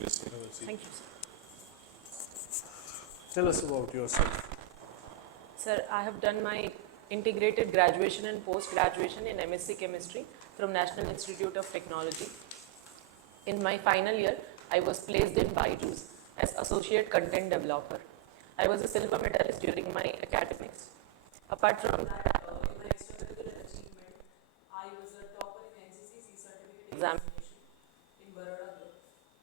UPSC. Thank you, sir. Tell us about yourself. Sir, I have done my integrated graduation and post-graduation in MSc Chemistry from National Institute of Technology. In my final year, I was placed in BYJU'S as Associate Content Developer. I was a silver medalist during my academics. Apart from that, in my extracurricular achievement, I was a topper in NCCC certificate examination in Baroda,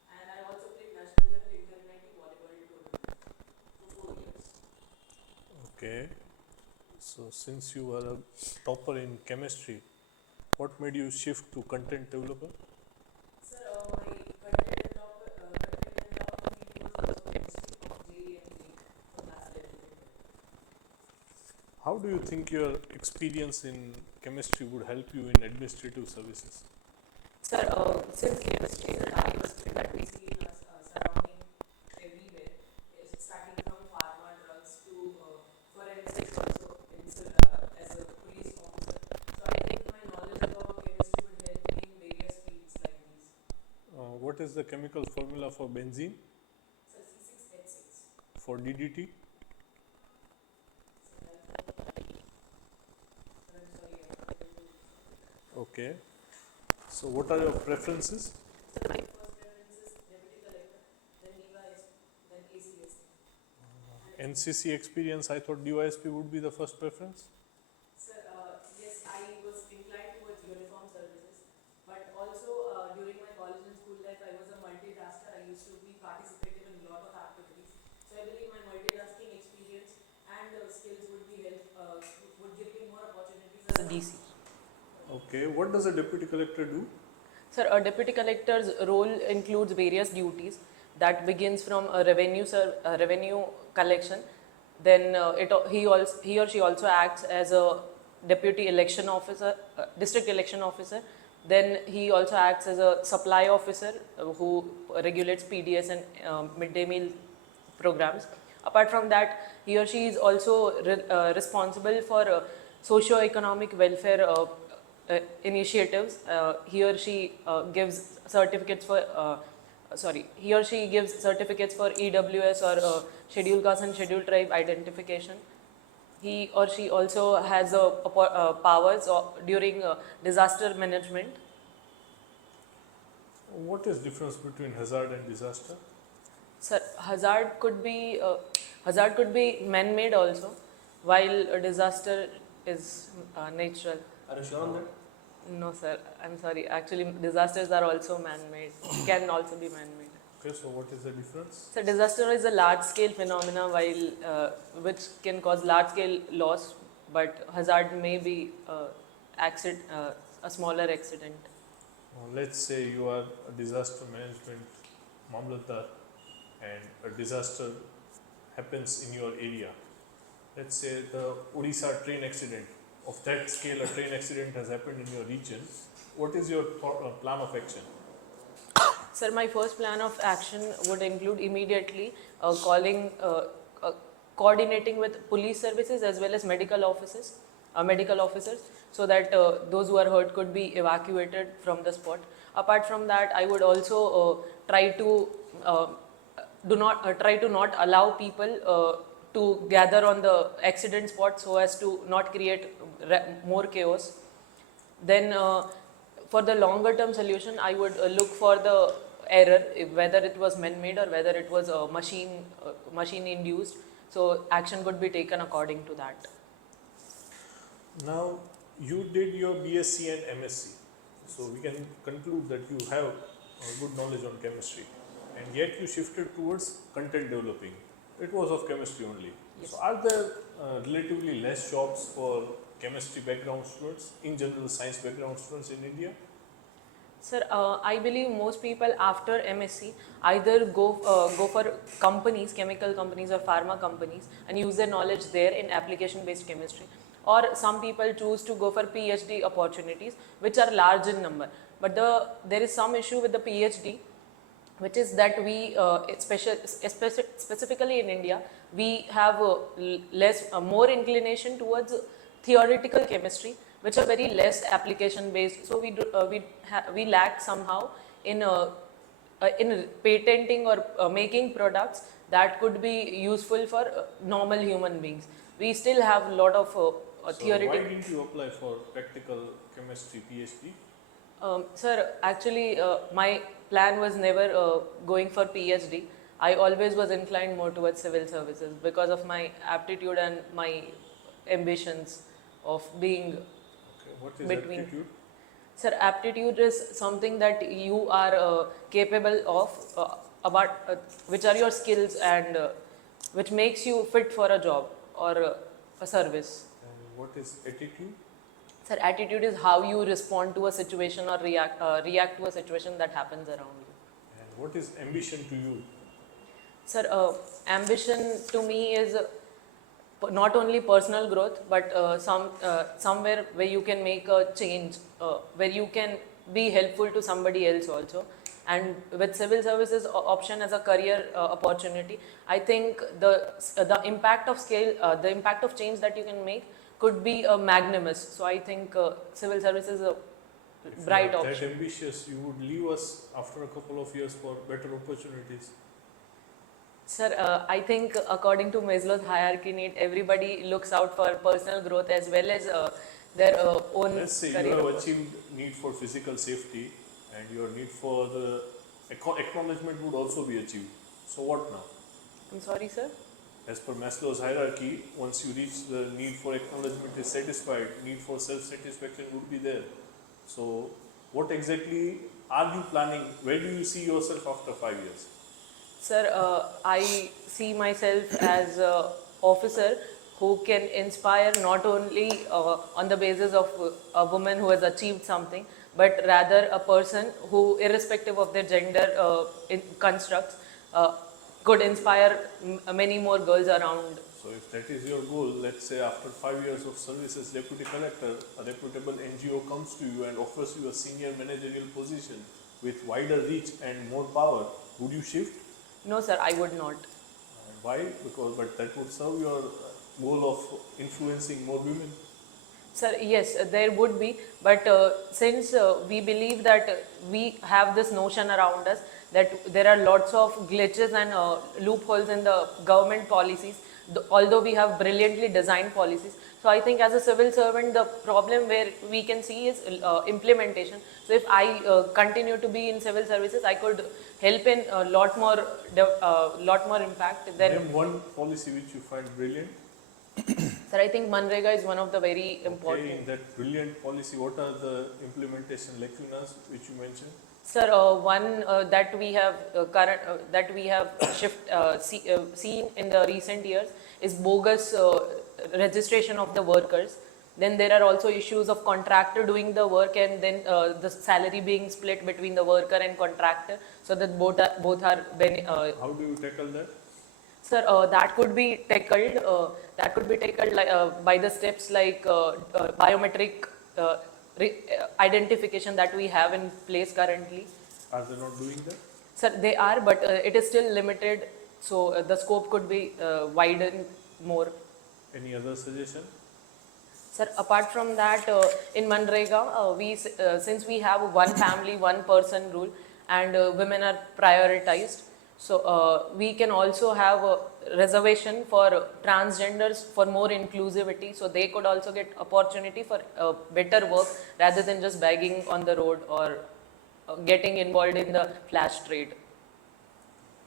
and I also played national level inter-90 volleyball tournament for 4 years. Okay. So since you were a topper in chemistry, what made you shift to content developer? Sir, my content developer field was also chemistry of JE and JE for last 11 years. How do you think your experience in chemistry would help you in administrative services? Sir, since chemistry is a diverse field that we see in us surrounding everywhere, starting from pharma drugs to forensics also as a police officer. So I think my knowledge about chemistry would help me in various fields like these. What is the chemical formula for benzene? So C6H6. For DDT? Okay. So what are your preferences? So my first preference is deputy collector, then DYSP, then ACS. NCC experience, I thought DYSP would be the first preference. Sir, yes, I was inclined towards uniform services, but also during my college and school life, I was a multitasker. I used to be participative in a lot of activities. So I believe my multitasking experience and skills would give me more opportunities as a DC. Okay. What does a deputy collector do? Sir, a deputy collector's role includes various duties that begins from a revenue collection. Then he or she also acts as a deputy election officer, district election officer. Then he also acts as a supply officer who regulates PDS and midday meal programs. Apart from that, he or she is also responsible for socio-economic welfare initiatives. He or she gives certificates for EWS or scheduled caste and scheduled tribe identification. He or she also has powers during disaster management. What is difference between hazard and disaster? Sir, hazard could be man-made also, while a disaster is natural. Are you sure on that? No, sir. I'm sorry. Actually, disasters are also man-made. Can also be man-made. Okay, so what is the difference? So, disaster is a large-scale phenomena, which can cause large-scale loss, but hazard may be a smaller accident. Let's say you are a disaster management mamlatdar and a disaster happens in your area. Let's say the Odisha train accident. Of that scale, a train accident has happened in your region. What is your plan of action? Sir, my first plan of action would include immediately coordinating with police services as well as medical officers, so that those who are hurt could be evacuated from the spot. Apart from that, I would also try to not allow people to gather on the accident spot so as to not create more chaos. Then for the longer term solution, I would look for the error, whether it was man-made or whether it was machine induced. So action could be taken according to that. Now, you did your BSc and MSc. So we can conclude that you have good knowledge on chemistry. And yet you shifted towards content developing. It was of chemistry only. Yes. So are there relatively less jobs for chemistry background students, in general science background students in India? Sir, I believe most people after MSc either go for companies, chemical companies or pharma companies, and use their knowledge there in application-based chemistry. Or some people choose to go for PhD opportunities, which are large in number. But there is some issue with the PhD, which is that we, specifically in India, we have more inclination towards theoretical chemistry, which are very less application based. So we lack somehow in in patenting or making products that could be useful for normal human beings. We still have a lot of So why theoretical. didn't you apply for practical chemistry PhD? Sir, actually, my plan was never going for PhD. I always was inclined more towards civil services because of my aptitude and my ambitions of being Okay, what is between. aptitude? Sir, aptitude is something that you are capable of, about which are your skills and which makes you fit for a job or a service. And what is attitude? Sir, attitude is how you respond to a situation or react to a situation that happens around you. And what is ambition to you? Sir, ambition to me is not only personal growth, but somewhere where you can make a change, where you can be helpful to somebody else also. And with civil services option as a career opportunity, I think the impact of scale, the impact of change that you can make could be magnanimous. So I think civil services is a If bright you are option. that ambitious, you would leave us after a couple of years for better opportunities. Sir, I think according to Maslow's hierarchy need, everybody looks out for personal growth as well as their own Let's say career. you have achieved need for physical safety and your need for the acknowledgement would also be achieved. So what now? I'm sorry, sir. As per Maslow's hierarchy, once you reach the need for acknowledgement is satisfied, need for self-satisfaction would be there. So what exactly are you planning? Where do you see yourself after 5 years? Sir, I see myself as an officer who can inspire not only on the basis of a woman who has achieved something, but rather a person who, irrespective of their gender constructs, could inspire many more girls around. So if that is your goal, let's say after 5 years of service as deputy collector, a reputable NGO comes to you and offers you a senior managerial position with wider reach and more power, would you shift? No, sir, I would not. Why? Because but that would serve your goal of influencing more women. Sir, yes, there would be, but since we believe that we have this notion around us that there are lots of glitches and loopholes in the government policies, although we have brilliantly designed policies. So I think as a civil servant, the problem where we can see is implementation. So if I continue to be in civil services, I could help in a lot more impact than. Name one policy which you find brilliant. Sir, I think Manrega is one of the very important. Okay, in that brilliant policy, what are the implementation lacunas which you mentioned? Sir, one that we have seen in the recent years is bogus registration of the workers. Then there are also issues of contractor doing the work and then the salary being split between the worker and contractor, so that both are How do you tackle that? Sir, that could be tackled. By the steps like biometric identification that we have in place currently. Are they not doing that? Sir, they are, but it is still limited. So the scope could be widened more. Any other suggestion? Sir, apart from that, in Manrega, since we have one family, one person rule, and women are prioritized, so we can also have a reservation for transgenders for more inclusivity, so they could also get opportunity for better work rather than just begging on the road or getting involved in the flash trade.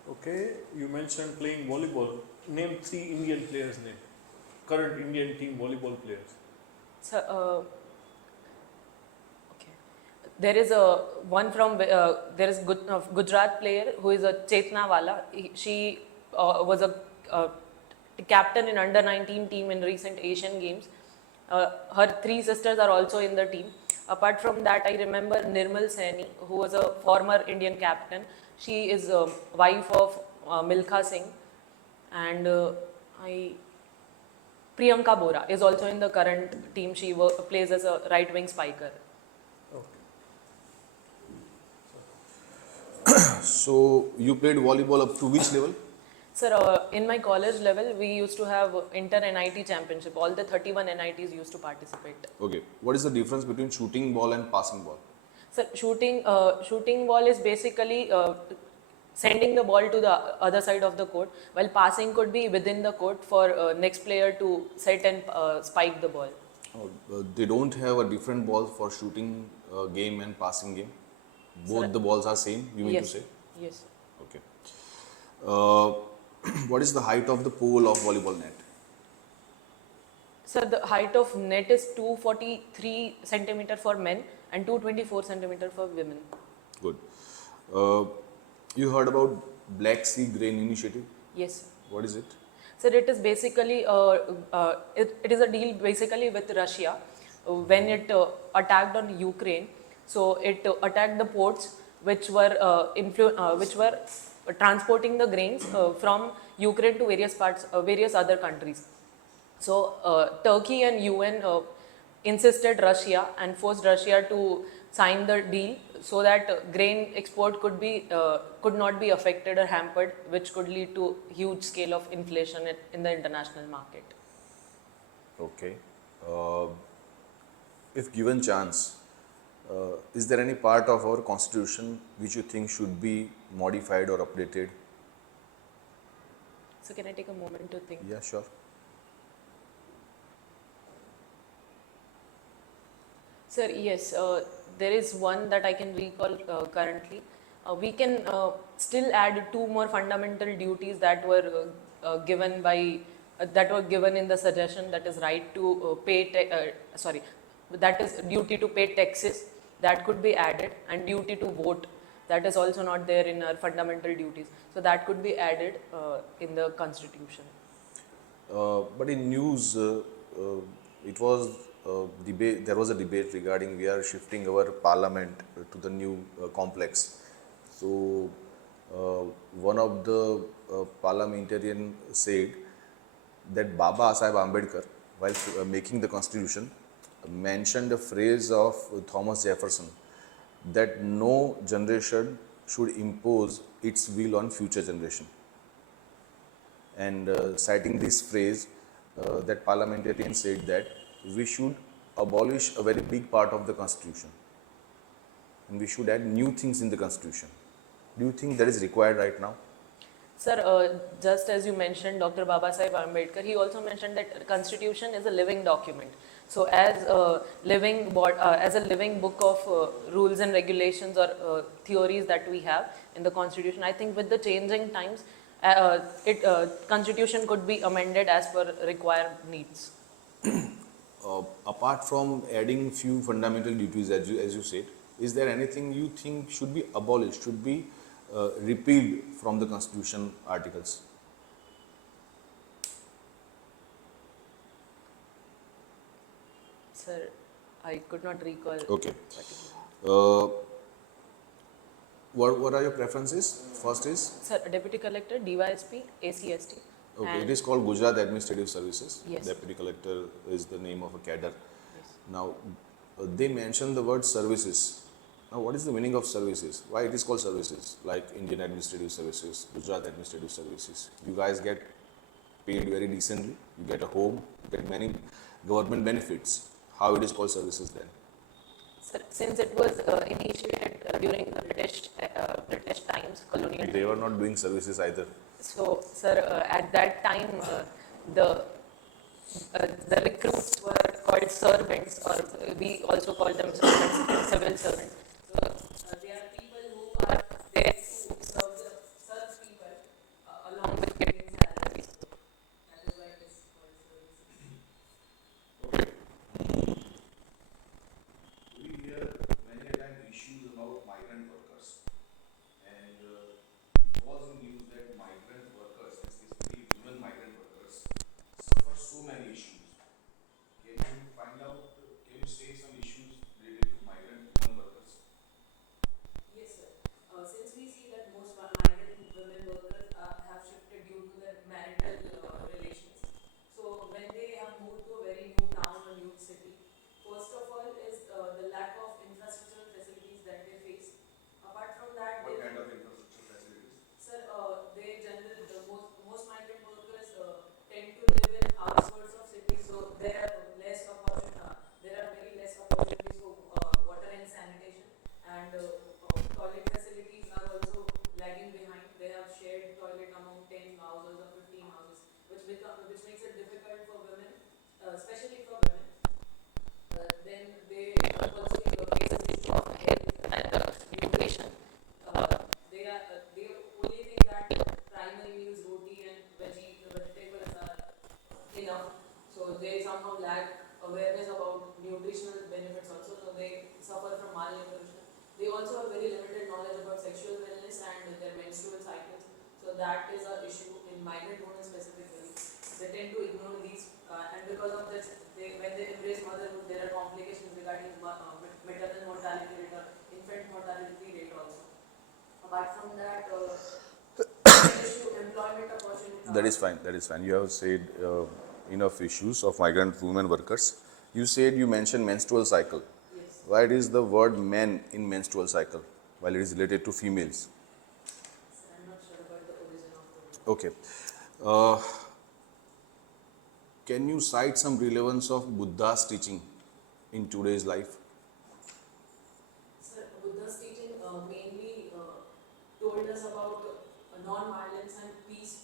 Okay, you mentioned playing volleyball. Name 3 Indian players' name. Current Indian team volleyball players. So, okay. There is a one from there is Gujarat player who is a Chetna Wala. She was a captain in under 19 team in recent Asian Games. Her 3 sisters are also in the team. Apart from that, I remember Nirmal Saini, who was a former Indian captain. She is a wife of Milkha Singh, and Priyanka Bora is also in the current team. She plays as a right wing spiker. So you played volleyball up to which level? Sir, in my college level, we used to have inter-NIT championship. All the 31 NITs used to participate. Okay. What is the difference between shooting ball and passing ball? Sir, shooting ball is basically sending the ball to the other side of the court, while passing could be within the court for next player to set and spike the ball. Oh, they don't have a different ball for shooting game and passing game. Both Sir, the balls are same. You mean to yes, say? yes. Okay. Uh, what is the height of the pole of volleyball net? Sir, the height of net is 243 centimeter for men and 224 centimeter for women. Good. Uh, you heard about Black Sea Grain Initiative? Yes, sir. What is it? Sir, it is basically it is a deal basically with Russia when it attacked on Ukraine. So it attacked the ports which were which were transporting the grains from Ukraine to various parts, various other countries. So Turkey and UN insisted Russia and forced Russia to sign the deal so that grain export could not be affected or hampered, which could lead to huge scale of inflation in the international market. Okay. If given chance, is there any part of our constitution which you think should be modified or updated? So can I take a moment to think? Yeah, sure. Sir, yes, there is one that I can recall currently. We can still add two more fundamental duties that were given by that were given in the suggestion, that is right to that is duty to pay taxes, that could be added, and duty to vote, that is also not there in our fundamental duties, so that could be added in the constitution. But in news, it was debate. There was a debate regarding we are shifting our parliament to the new complex. So one of the parliamentarian said that Baba Sahib Ambedkar, while making the constitution, mentioned a phrase of Thomas Jefferson that no generation should impose its will on future generation. And citing this phrase, that parliamentarian said that we should abolish a very big part of the constitution and we should add new things in the constitution. Do you think that is required right now? Sir, just as you mentioned, Dr. Baba Sahib Ambedkar, he also mentioned that constitution is a living document. So as a living book of rules and regulations or theories that we have in the constitution, I think with the changing times, constitution could be amended as per required needs. Apart from adding few fundamental duties, as you said, is there anything you think should be abolished, should be repealed from the constitution articles? Sir, I could not recall. Okay. What are your preferences? First is? Sir, Deputy Collector, DYSP, ACST. Okay, it is called Gujarat Administrative Services. Yes. Deputy Collector is the name of a cadre. Yes. Now, they mention the word services. Now, what is the meaning of services? Why it is called services? Like Indian Administrative Services, Gujarat Administrative Services. You guys get paid very decently. You get a home. You get many government benefits. How it is called services then? Sir, since it was initiated during the British times, colonial. They were not doing services either. So, sir, at that time, the recruits were called servants, or we also call them servants, civil servants. So, they are people who are there to serve people along with getting salaries. That is why it is called services. We hear many a time issues about migrant workers, and it was in news that migrant workers, especially women migrant workers, suffer so many issues. Can you find out? Can you say some issues related to migrant women workers? So that is an issue in migrant women specifically. They tend to ignore these, and because of this, when they embrace motherhood, there are complications regarding maternal mortality rate or infant mortality rate also. Apart from that, issue employment opportunity. That is fine. That is fine. You have said enough issues of migrant women workers. You mentioned menstrual cycle. Yes. Why it is the word men in menstrual cycle while it is related to females? So I'm not sure about the origin of the word. Okay. Can you cite some relevance of Buddha's teaching in today's life? Sir, Buddha's teaching mainly told us about non-violence and peace.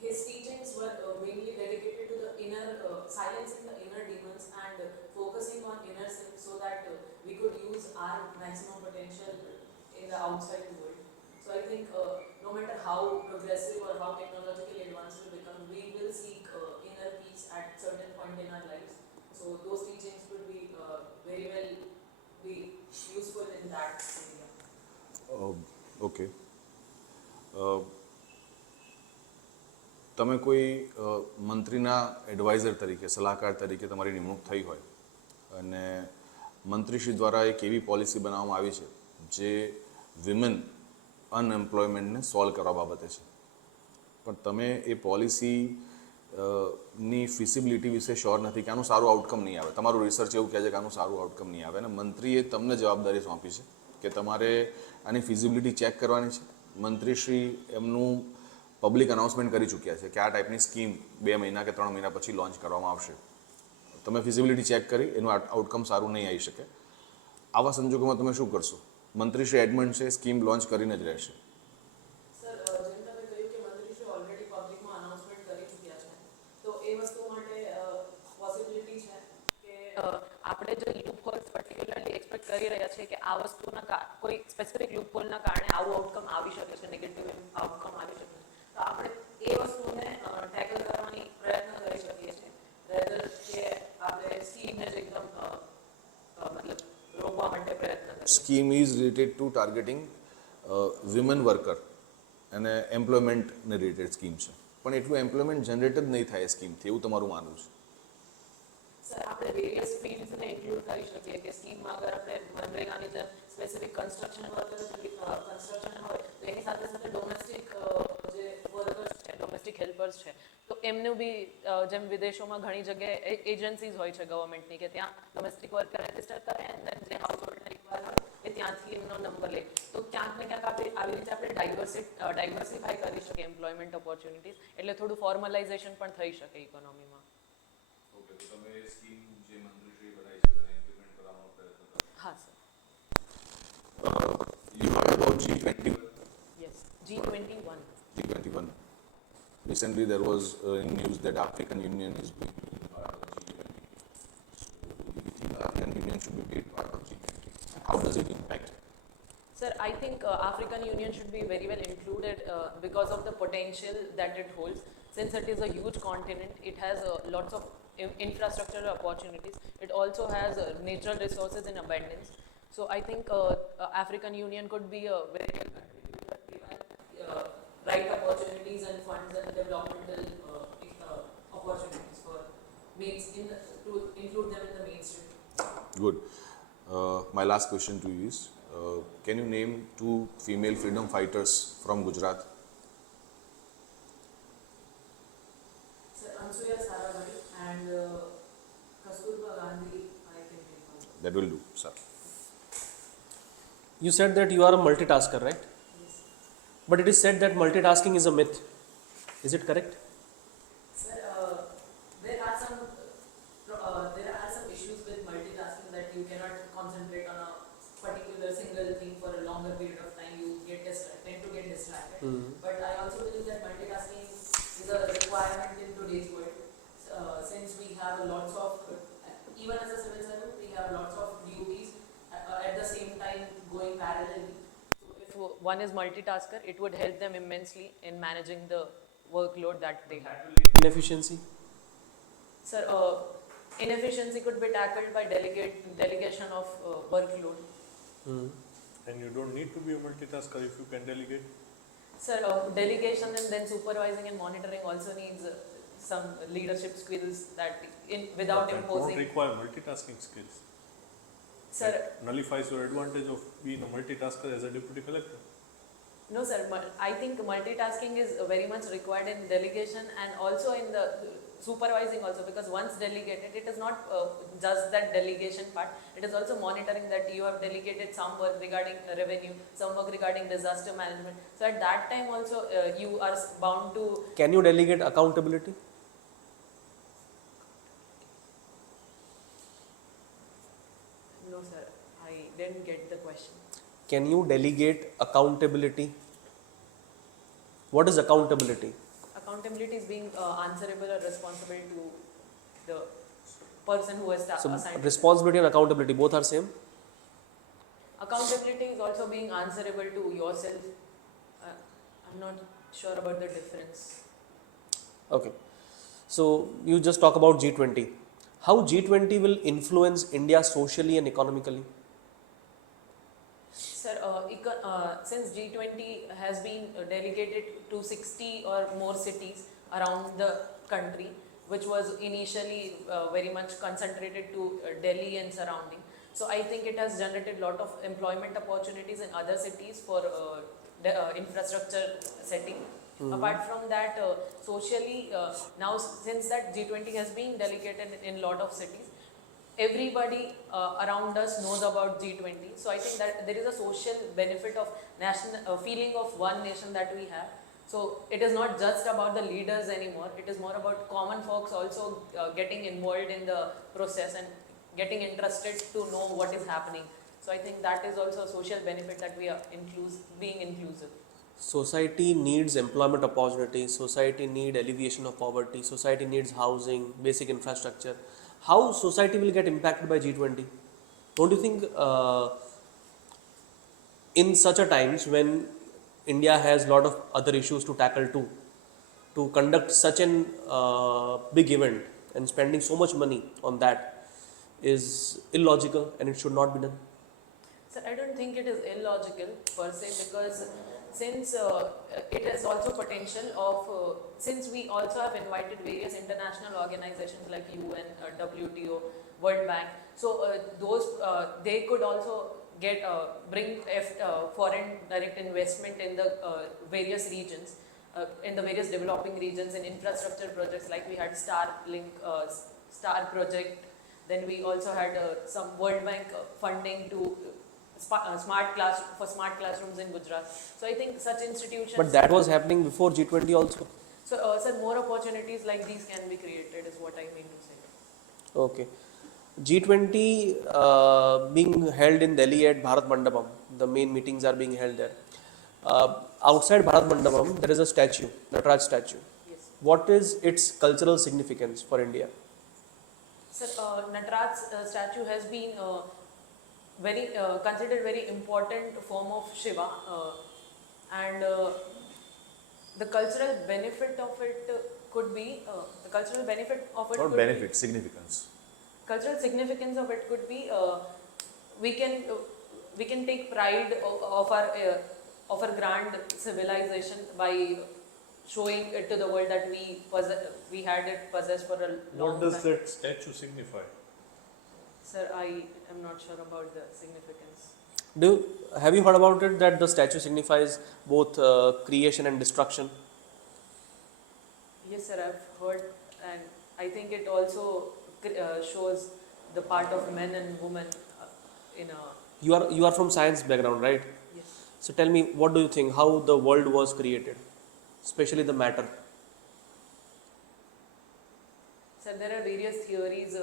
His teachings were mainly dedicated to the inner, silencing the inner demons and focusing on inner self so that we could use our maximum potential in the outside world. So I think no matter how progressive or how technologically advanced we become, we will seek inner peace at certain point in our lives. So those teachings could be very well be useful in that area. Okay. તમે કોઈ મંત્રીના adviser તરીકે સલાહકાર તરીકે તમારી નિમણૂક થઈ હોય અને મંત્રીશ્રી દ્વારા એક એવી પોલિસી બનાવવામાં આવી છે જે વિમેન અનએમ્પ્લોયમેન્ટને સોલ્વ કરવા બાબતે છે, પણ તમે એ પોલિસી ની ફિઝિબિલિટી વિશે શ્યોર નથી કે આનું સારું આઉટકમ નહીં આવે. તમારું રિસર્ચ એવું કહે છે કે આનું સારું આઉટકમ નહીં આવે અને મંત્રીએ તમને જવાબદારી સોંપી છે કે તમારે આની ફિઝિબિલિટી ચેક કરવાની છે. મંત્રીશ્રી એમનું પબ્લિક અનાઉન્સમેન્ટ કરી ચૂક્યા છે કે આ ટાઈપની સ્કીમ 2 મહિના કે 3 મહિના પછી લોન્ચ કરવામાં આવશે. તમે ફિઝિબિલિટી ચેક કરી એનું આઉટકમ સારું નહીં આવી શકે. આવા સંજોગોમાં તમે શું કરશો? મંત્રીશ્રી એડમંડ છે, સ્કીમ લોન્ચ કરીને જ રહેશે. સર, જેમ તમે કહ્યું કે મંત્રીશ્રી ઓલરેડી પબ્લિકમાં અનાઉન્સમેન્ટ કરી ચૂક્યા છે, તો એ વસ્તુ માટે પોસિબિલિટી છે કે આપણે જે લૂપહોલ્સ પર્ટિક્યુલરલી એક્સપેક્ટ કરી રહ્યા છીએ કે આ વસ્તુના કોઈ સ્પેસિફિક લૂપહોલના કારણે આવું આઉટકમ આવી શકે છે, નેગેટિવ આઉટકમ આવી શકે છે, તો આપણે એ વસ્તુને ટેકલ કરવાની પ્રયત્ન કરી શકીએ છીએ રેધર કે આપણે સ્કીમને જ એકદમ મતલબ રોકવા માટે પ્રયત્ન કરીએ. Scheme is related to targeting women worker અને એમ્પ્લોયમેન્ટને રિલેટેડ સ્કીમ છે, પણ એટલું એમ્પ્લોયમેન્ટ જનરેટ જ નહીં થાય સ્કીમથી, એવું તમારું માનવું છે? સર, આપણે વેરિયસ ફિલ્ડ્સને ઇન્ક્લુડ કરી શકીએ કે સ્કીમમાં અગર આપણે મનરેગાની જેમ સ્પેસિફિક કન્સ્ટ્રક્શન વર્કર કન્સ્ટ્રક્શન હોય તો એની સાથે સાથે ડોમેસ્ટિક જે વર્કર્સ છે, ડોમેસ્ટિક હેલ્પર્સ છે, તો એમનું બી જેમ વિદેશોમાં ઘણી જગ્યાએ એજન્સીઝ હોય છે ગવર્મેન્ટની કે ત્યાં ડોમેસ્ટિક વર્કર રજિસ્ટર કરે અને જે હાઉસ હોલ્ડને રિક્વાયર હોય એ ત્યાંથી એમનો નંબર લે. તો ક્યાંક ને ક્યાંક આપણે આવી રીતે આપણે ડાયવર્સિફાઈ કરી શકીએ એમ્પ્લોયમેન્ટ ઓપોર્ચ્યુનિટીઝ, એટલે થોડું ફોર્મલાઇઝેશન પણ થઈ શકે ઇકોનોમીમાં. હા sir. You heard about G21? Yes, G21. G21. Recently there was in news that African Union is going to be part of G20. So do you think African Union should be made part of G20? How does it impact? Sir, I think African Union should be very well included because of the potential that it holds. Since it is a huge continent, it has lots of infrastructural opportunities. It also has natural resources in abundance. So I think African Union could be a very well contributor given right opportunities and funds and developmental opportunities for to include them in the mainstream. Good. My last question to you is, can you name 2 female freedom fighters from Gujarat? Sir, and Kasturba Gandhi, I can recall. That will do, sir. You said that you are a multitasker, right? Yes. But it is said that multitasking is a myth. Is it correct? Sir, there are some issues with multitasking that you cannot concentrate on a particular single thing for a longer period of time. You tend to get distracted. But I also believe that multitasking is a requirement in today's world. Since we have lots of, even as a civil servant, we have lots of duties at the same time going parallelly. So if one is multitasker, it would help them immensely in managing the workload that they have. Inefficiency? Sir, inefficiency could be tackled by delegation of workload. And you don't need to be a multitasker if you can delegate. Sir, delegation and then supervising and monitoring also needs some leadership skills that without That imposing. won't require multitasking skills. Sir, That nullifies your advantage of being a multitasker as a deputy collector. no sir, I think multitasking is very much required in delegation and also in the supervising also, because once delegated, it is not just that delegation part, it is also monitoring that you have delegated some work regarding revenue, some work regarding disaster management. So at that time also you are bound to. Can you delegate accountability? No sir, I didn't get the question. Can you delegate accountability? What is accountability? Accountability is being answerable or responsible to the person who has So assigned. responsibility and accountability both are same? Accountability is also being answerable to yourself. I'm not sure about the difference. Okay. So you just talk about G20. How G20 will influence India socially and economically? Sir, since G20 has been delegated to 60 or more cities around the country, which was initially very much concentrated to Delhi and surrounding. So I think it has generated a lot of employment opportunities in other cities for infrastructure setting. Apart from that, socially, now since that G20 has been delegated in a lot of cities, everybody around us knows about G20. So I think that there is a social benefit of national feeling of one nation that we have. So it is not just about the leaders anymore. It is more about common folks also getting involved in the process and getting interested to know what is happening. So I think that is also a social benefit that we are being inclusive. Society needs employment opportunities, society needs alleviation of poverty, society needs housing, basic infrastructure. How society will get impacted by G20? Don't you think in such a times when India has a lot of other issues to tackle too, to conduct such an big event and spending so much money on that is illogical and it should not be done? So I don't think it is illogical per se, because since it has also potential of, since we also have invited various international organizations like UN, WTO, World Bank, so those they could also get bring foreign direct investment in the various regions, in the various developing regions, in infrastructure projects like we had Star project, then we also had some World Bank funding to smart classrooms in Gujarat. So I think such institutions. But that was happening before G20 also. So, sir, more opportunities like these can be created, is what I mean to say. Okay. G20 being held in Delhi at Bharat Mandapam. The main meetings are being held there. Outside Bharat Mandapam, there is a statue, Nataraj statue. Yes. What is its cultural significance for India? Sir, Nataraj statue has been very considered very important form of Shiva, and the cultural benefit of it could be the cultural benefit of it. Not could benefit, significance. Cultural significance of it could be we can take pride of our grand civilization by showing it to the world that we had it possessed for a long What does time. that statue signify? Sir, I am not sure about the significance. Have you heard about it that the statue signifies both creation and destruction? Yes, sir, I've heard, and I think it also shows the part of men and women in a. You are from science background, right? Yes. So tell me, what do you think? How the world was created, especially the matter? Sir, there are various theories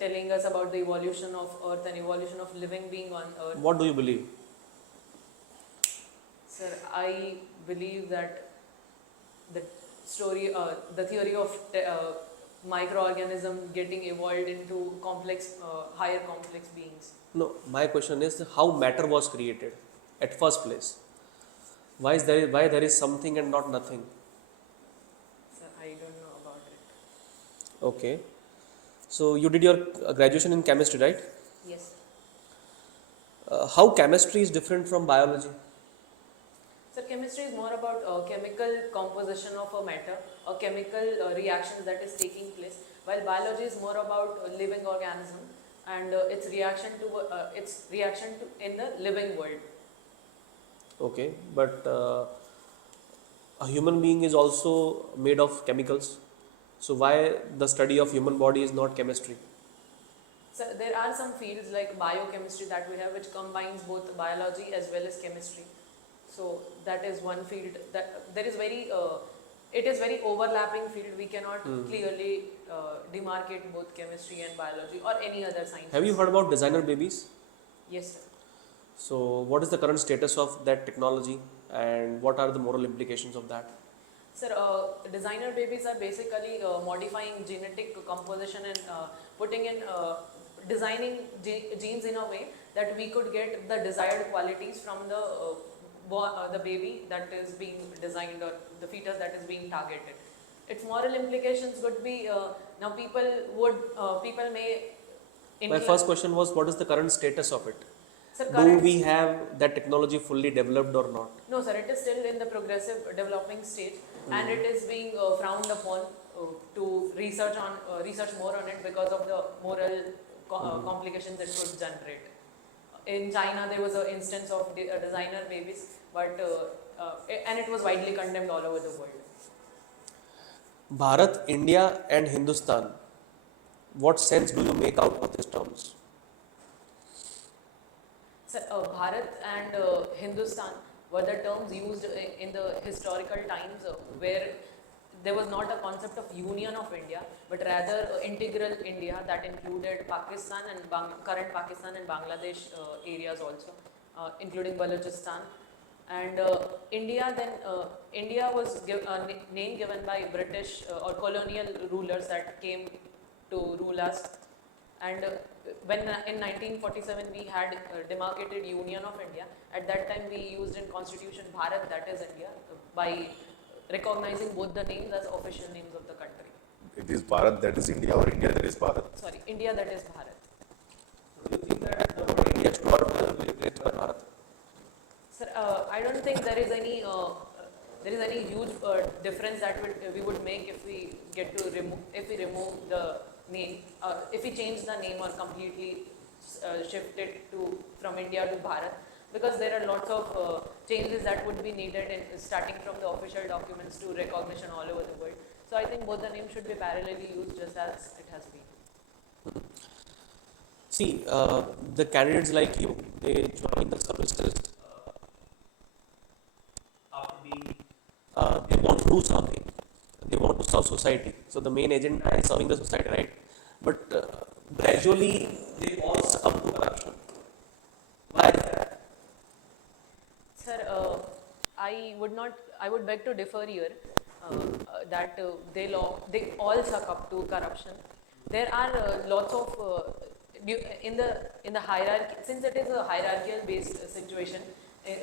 telling us about the evolution of Earth and evolution of living being on Earth. What do you believe? Sir, I believe that the theory of microorganism getting evolved into higher complex beings. No, my question is how matter was created at first place. Why there is something and not nothing? Sir, I don't know about it. Okay. So you did your graduation in chemistry, right? Yes. How chemistry is different from biology? So chemistry is more about chemical composition of a matter or chemical reactions that is taking place, while biology is more about living organism and its reaction to in the living world. Okay, but a human being is also made of chemicals. So why the study of human body is not chemistry? So there are some fields like biochemistry that we have which combines both biology as well as chemistry. So that is one field that there is it is very overlapping field. We cannot clearly demarcate both chemistry and biology or any other science. Have you heard about designer babies? Yes, sir. So what is the current status of that technology and what are the moral implications of that? Sir, designer babies are basically modifying genetic composition and putting in designing genes in a way that we could get the desired qualities from the baby that is being designed or the fetus that is being targeted. Its moral implications would be now people may. My first question was, what is the current status of it? Sir, Do we have that technology fully developed or not? No, sir. It is still in the progressive developing stage, and it is being frowned upon to research more on it because of the moral complications it could generate. In China, there was an instance of designer babies, but and it was widely condemned all over the world. Bharat, India and Hindustan. What sense do you make out of these terms? Sir, Bharat and Hindustan were the terms used in the historical times where there was not a concept of union of India, but rather integral India that included Pakistan and current Pakistan and Bangladesh areas also, including Balochistan. And India was a name given by British or colonial rulers that came to rule us. And when in 1947 we had demarcated Union of India, at that time we used in Constitution Bharat, that is India, by recognizing both the names as official names of the country. It is Bharat that is India or India that is Bharat? Sorry, India that is Bharat. Do you think that the word India should not be replaced by Bharat? Sir, I don't think there is any huge difference that we would make if we remove the name, if we change the name or completely shift it from India to Bharat, because there are lots of changes that would be needed in starting from the official documents to recognition all over the world. So I think both the names should be parallelly used just as it has been. See, the candidates like you, they join the services after being, they want to do something. They want to serve society. So the main agenda is serving the society, right? But gradually they all succumb to corruption. Why is that? Sir, I would beg to differ here that they all suck up to corruption. There are lots of in the hierarchy, since it is a hierarchical based situation,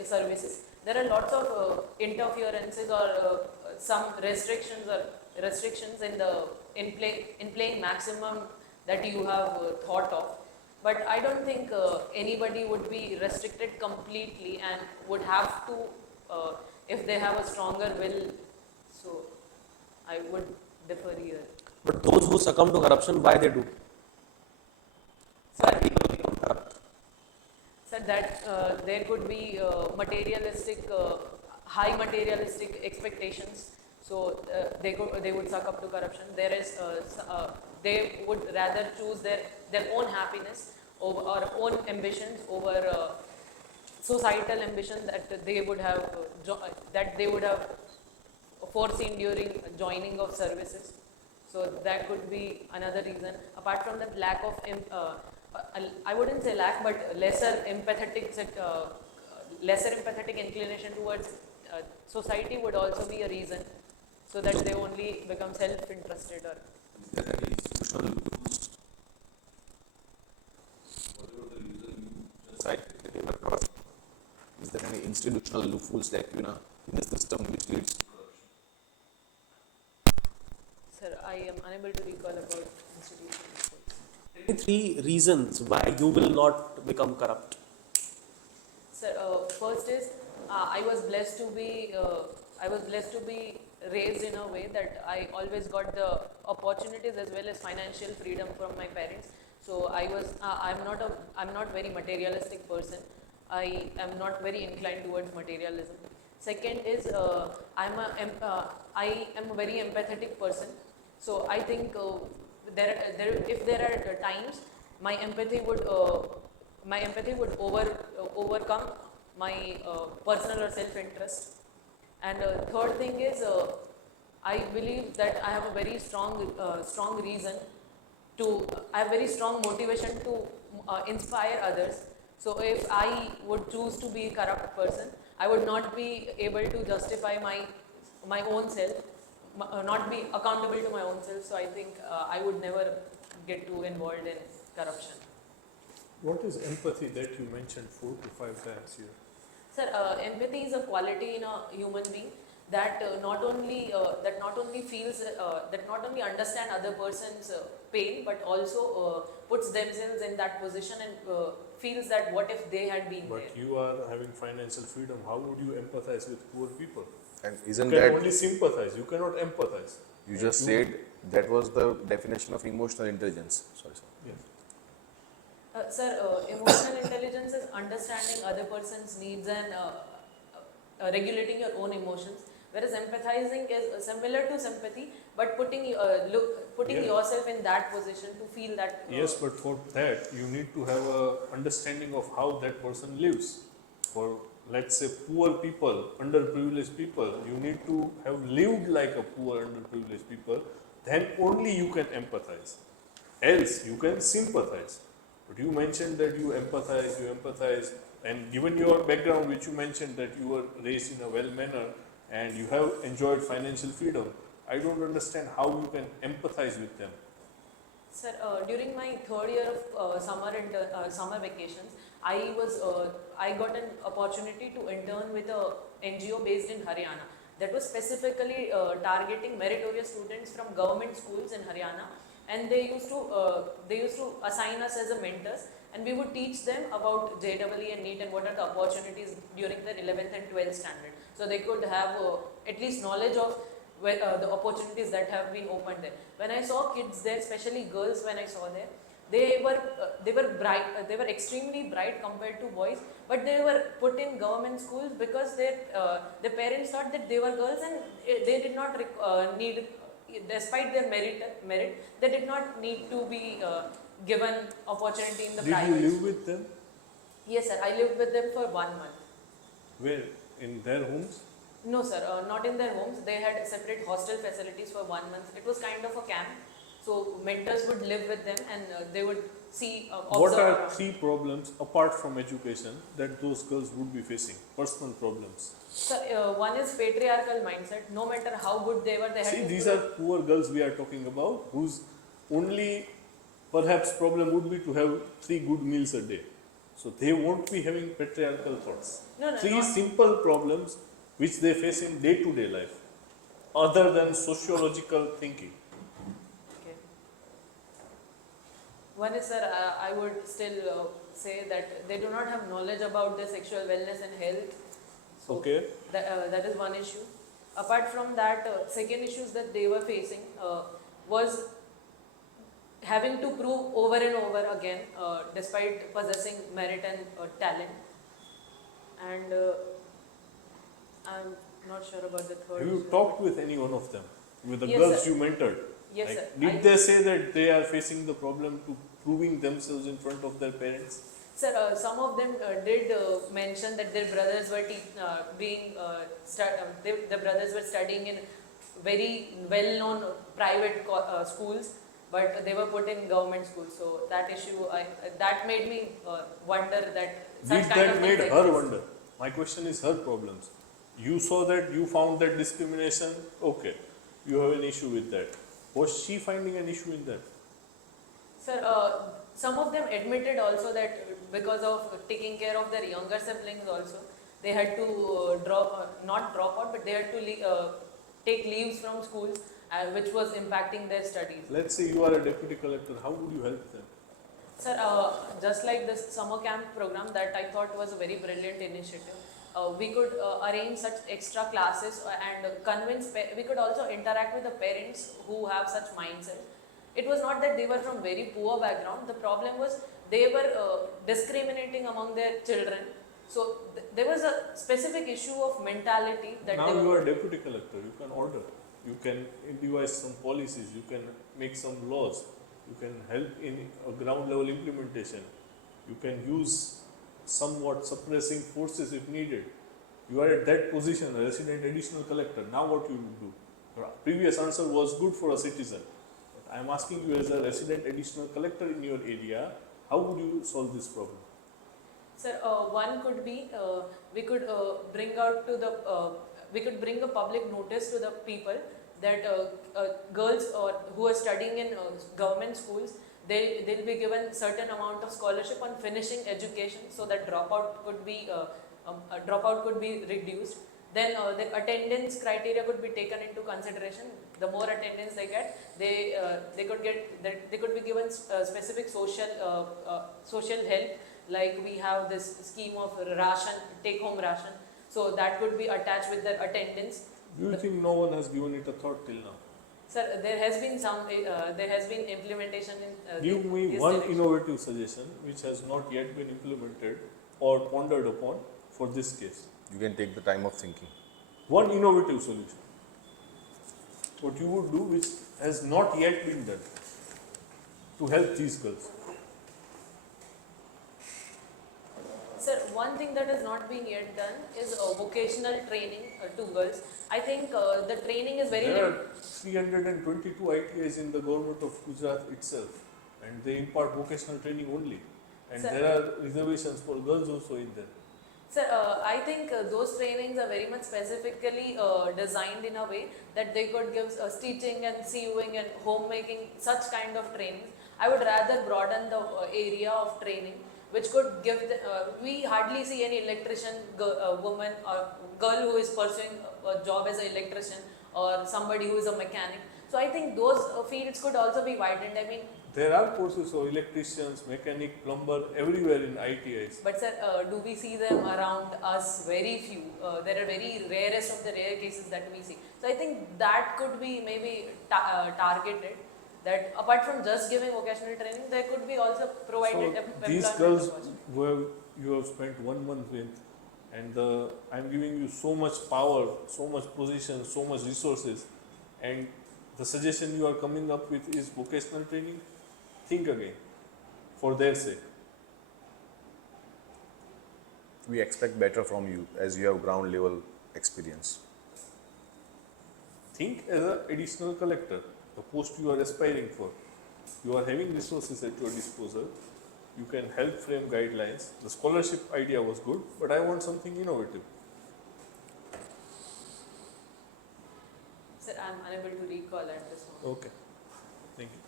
services. There are lots of interferences or some restrictions in playing maximum that you have thought of. But I don't think anybody would be restricted completely and would have to if they have a stronger will. So I would differ here. But those who succumb to corruption, why they do? Sir, People become corrupt. Sir, that there could be high materialistic expectations. So they would suck up to corruption. They would rather choose their own happiness or own ambitions over societal ambitions that they would have foreseen during joining of services. So that could be another reason. Apart from the lack of I wouldn't say lack, but lesser empathetic inclination towards society would also be a reason, so that they only become self-interested. Or Is there any institutional loopholes like in the system which leads to corruption? sir, I am unable to recall about institutions. Tell me 3 reasons why you will not become corrupt. Sir, first is I was blessed to be raised in a way that I always got the opportunities as well as financial freedom from my parents. So I'm not very materialistic person. I am not very inclined towards materialism. Second is I am a very empathetic person. So I think if there are times my empathy would overcome my personal or self-interest. And third thing is I believe that I have a very strong reason to, I have very strong motivation to inspire others. So if I would choose to be a corrupt person, I would not be able to justify my own self, not be accountable to my own self. So I think I would never get too involved in corruption. What is empathy that you mentioned 4 to 5 times here? Sir, empathy is a quality in a human being that not only understand other person's pain, but also puts themselves in that position and feels that what if they had been there. But you are having financial freedom. How would you empathize with poor people? And isn't You can that, only sympathize. You cannot empathize. you just said that was the definition of emotional intelligence. Sorry, sir. Yes. Sir, emotional intelligence is understanding other person's needs and regulating your own emotions. Whereas empathizing is similar to sympathy, but putting Yeah. yourself in that position to feel that. Yes, but for that you need to have a understanding of how that person lives. For let's say poor people, underprivileged people, you need to have lived like a poor underprivileged people. Then only you can empathize. Else you can sympathize. But you mentioned that you empathize, and given your background, which you mentioned that you were raised in a well manner and you have enjoyed financial freedom, I don't understand how you can empathize with them. Sir, during my third year of summer vacations, I got an opportunity to intern with a NGO based in Haryana that was specifically targeting meritorious students from government schools in Haryana, and they used to assign us as a mentors, and we would teach them about JEE and NEET and what are the opportunities during their 11th and 12th standard, so they could have at least knowledge of the opportunities that have been opened there. When I saw kids there, especially girls, when I saw there, they were bright. They were extremely bright compared to boys, but they were put in government schools because their parents thought that they were girls and they did not need, despite their merit, they did not need to be given opportunity in the private. Did you live with them? Yes, sir. I lived with them for 1 month. Where? In their homes? No, sir. Not in their homes. They had separate hostel facilities for 1 month. It was kind of a camp. So mentors would live with them and they would see. What are 3 problems apart from education that those girls would be facing? Personal problems. Sir, one is patriarchal mindset. No matter how good they were, they had See, to these are poor girls we are talking about, whose only perhaps problem would be to have 3 good meals a day. So they won't be having patriarchal thoughts. No, 3 not- simple problems which they face in day-to-day life, other than sociological thinking. Okay. One is, sir, I would still say that they do not have knowledge about their sexual wellness and health. So Okay. that is one issue. Apart from that, second issues that they were facing was having to prove over and over again, despite possessing merit and talent. And I'm not sure about the third. Have you issue. talked with any one of them? With the Yes, girls sir. you mentored? Yes, Like, sir. did they say that they are facing the problem to proving themselves in front of their parents? Sir, some of them did mention that their brothers were the brothers were studying in very well-known private schools, but they were put in government schools. So that issue, that made me wonder that such Did kind that of made things her exist. wonder? My question is her problems. You saw that, you found that discrimination, okay, you have an issue with that. Was she finding an issue in that? Sir, some of them admitted also that because of taking care of their younger siblings also, they had to not drop out, but they had to take leaves from schools, which was impacting their studies. Let's say you are a deputy collector, how would you help them? Sir, just like this summer camp program that I thought was a very brilliant initiative, we could arrange such extra classes and convince, we could also interact with the parents who have such mindsets. It was not that they were from very poor background, the problem was they were discriminating among their children. So there was a specific issue of mentality that Now they you were, are deputy collector, you can order, you can devise some policies, you can make some laws, you can help in a ground level implementation, you can use somewhat suppressing forces if needed. You are at that position, resident additional collector. Now what you will do? Your previous answer was good for a citizen. But I am asking you as a resident additional collector in your area, how would you solve this problem? sir, one could be, we could bring out to the, we could bring a public notice to the people that girls or who are studying in government schools, they'll be given certain amount of scholarship on finishing education, so that dropout could be reduced. Then the attendance criteria could be taken into consideration. The more attendance they get, they could be given specific social help. Like we have this scheme of ration, take home ration. So that could be attached with the attendance. Do you think no one has given it a thought till now? Sir, there has been implementation in. Give me this one direction. innovative suggestion which has not yet been implemented or pondered upon for this case. You can take the time of thinking. One innovative solution. What you would do which has not yet been done to help these girls. Sir, one thing that has not been yet done is vocational training to girls. I think the training is very There are 322 ITIs in the government of Gujarat itself, and they impart vocational training only. And Sir. there are reservations for girls also in there. Sir, I think those trainings are very much specifically designed in a way that they could give stitching and sewing and homemaking, such kind of trainings. I would rather broaden the area of training, which could give we hardly see any electrician woman or girl who is pursuing a job as an electrician or somebody who is a mechanic. So I think those fields could also be widened. I mean, There are courses of electricians, mechanic, plumber everywhere in ITIs. but sir, do we see them around us? Very few. There are very rarest of the rare cases that we see. So I think that could be maybe targeted. That apart from just giving vocational training, there could be also provided So these employment girls opportunity. who you have spent 1 month with, and I am giving you so much power, so much position, so much resources, and the suggestion you are coming up with is vocational training. Think again, for their sake. We expect better from you as you have ground level experience. Think as an additional collector, the post you are aspiring for. You are having resources at your disposal. You can help frame guidelines. The scholarship idea was good, but I want something innovative. Sir, I am unable to recall at this moment. Okay. Thank you.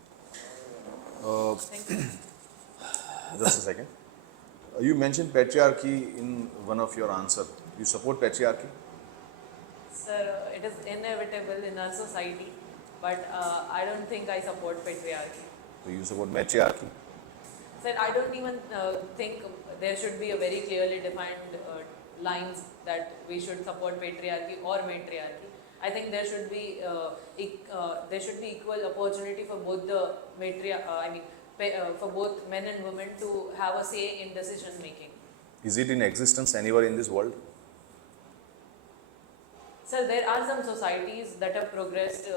Thank you. Just a second. You mentioned patriarchy in one of your answer. You support patriarchy? Sir, it is inevitable in our society, but I don't think I support patriarchy. So you support matriarchy? Sir, I don't even think there should be a very clearly defined lines that we should support patriarchy or matriarchy. I think there should be equal opportunity for both the for both men and women to have a say in decision making. Is it in existence anywhere in this world? Sir, there are some societies that have progressed,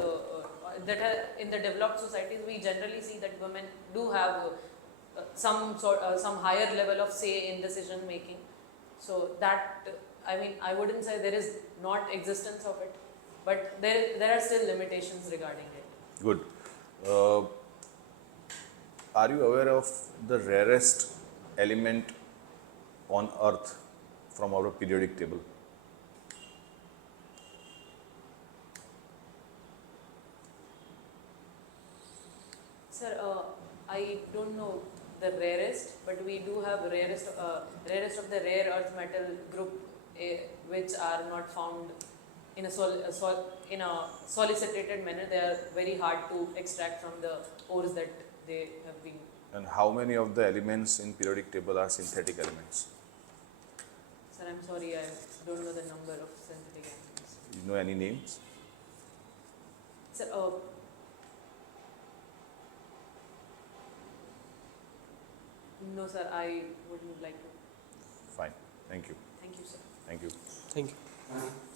that are in the developed societies. We generally see that women do have some higher level of say in decision making. So that, I wouldn't say there is not existence of it, but there are still limitations regarding it. Good. Are you aware of the rarest element on earth from our periodic table? Sir, I don't know the rarest, but we do have rarest of the rare earth metal group, which are not found in a solicited manner. They are very hard to extract from the ores that they have been. And how many of the elements in periodic table are synthetic elements? Sir, I'm sorry, I don't know the number of synthetic animals. You know any names? Sir, no, sir, I wouldn't like to. Fine. Thank you. Thank you, sir. Thank you. Thank you.